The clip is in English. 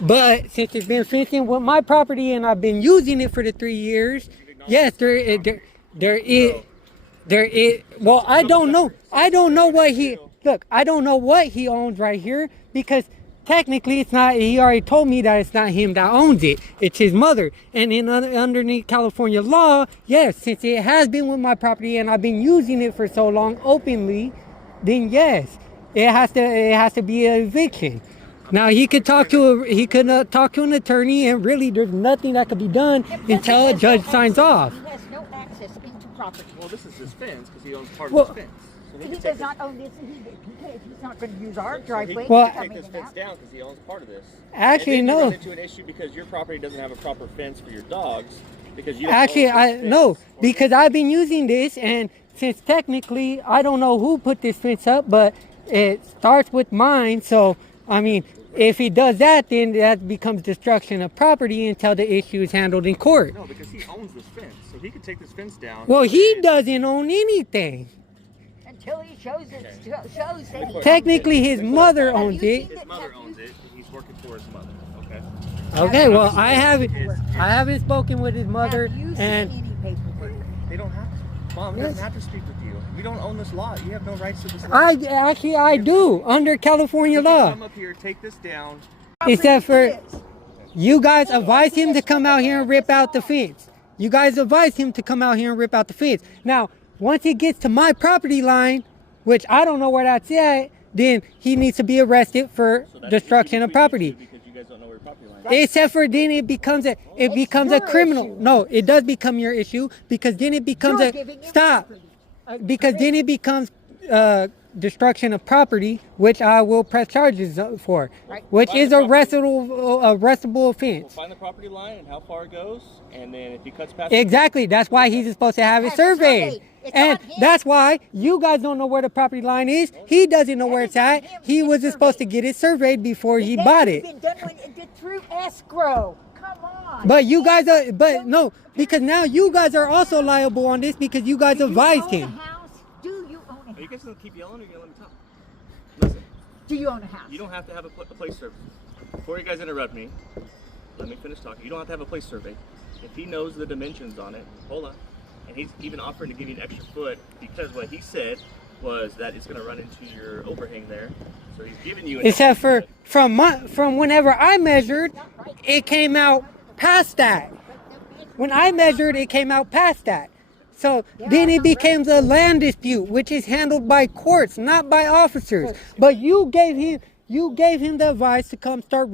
But since it's been fencing with my property and I've been using it for the 3 years, yes, there is. Well, I don't know. I don't know what he look. I don't know what he owns right here because technically it's not. He already told me that it's not him that owns it. It's his mother. And in underneath California law, yes, since it has been with my property and I've been using it for so long openly, then yes, it has to be an eviction. Now he could talk to talk to an attorney, and really there's nothing that could be done until a judge signs off. He has no access into property. Well, this is his fence because he owns part of his fence. So he does not own this. He's not going to use our driveway. So he can take this fence down because he owns part of this. Actually, and then no. You run into an issue because your property doesn't have a proper fence for your dogs because you. Actually, because I've been using this, and since technically I don't know who put this fence up, but it starts with mine. So I mean, if he does that, then that becomes destruction of property until the issue is handled in court. No, because he owns this fence, so he could take this fence down. Well, he doesn't own anything. Until he shows that he Technically, his mother owns it. His mother owns it. He's working for his mother. Okay. Okay. Well, I haven't spoken with his mother, Have you seen and any paperwork? They don't have to. Mom, he doesn't have to speak with you. You don't own this lot. You have no rights to this lot. I do under California law. Come up here, take this down. Except for you guys advised him to come out here and rip out the fence. You guys advised him to come out here and rip out the fence. Now, once he gets to my property line, which I don't know where that's at, then he needs to be arrested for destruction of property. Because you guys don't know where your property line is. Except for then it becomes a criminal. Issue. No, it does become your issue because then it becomes because then it becomes destruction of property, which I will press charges for, which is arrestable offense. We'll find the property line and how far it goes, and then if he cuts past. Exactly. That's why he's supposed to have it surveyed. And that's why you guys don't know where the property line is. He doesn't know where it's at. He was supposed to get it surveyed before he bought it. Been done through escrow. Come on. But you guys are, but no, because now you guys are also liable on this because you guys advised him. Do you own a house? Are you guys gonna keep yelling or you gonna let me talk? Listen. Do you own a house? You don't have to have a place survey. Before you guys interrupt me, let me finish talking. You don't have to have a place survey. If he knows the dimensions on it, hold on. And he's even offering to give you an extra foot because what he said was that it's going to run into your overhang there. So he's giving you an Except for from whenever I measured, it came out past that. When I measured, it came out past that. So then it becomes a land dispute, which is handled by courts, not by officers. But you gave him the advice to come start